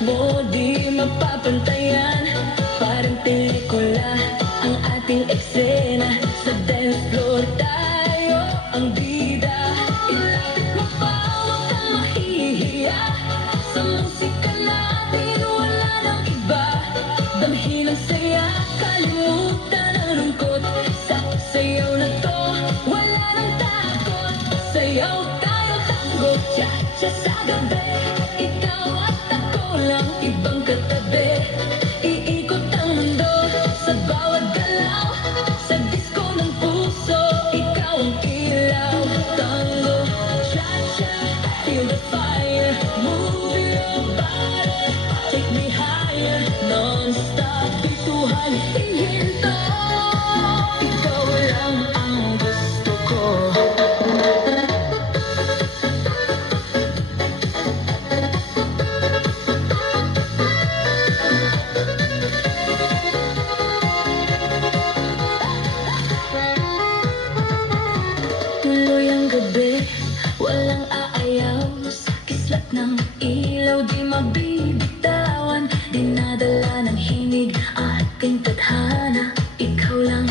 mo di mapapantayan. Parang pelikula ang ating eksena. Sa dance floor tayo ang bida. Ilapit mo pa, huwag kang mahihiya. Sa musika natin wala nang iba. Damhin ang saya, kalimutan ang lungkot. Sa sayaw na to, wala nang takot. Sayaw tayo tango, cha-cha sa gabi. Ikaw at ako lang, ibang katabi. Iikot ang mundo sa bawat galaw. Sa disco ng puso, ikaw ang ilaw. Tango, cha-cha, feel the fire. Move your body, take me higher. Non-stop, bituhan, hihinto. Ikaw lang ang gusto ko. Tuloy ang gabi, walang aayaw. Sa kislat ng ilaw, di mabibitawan. Dinadala ng himig ating tadhana. Ikaw lang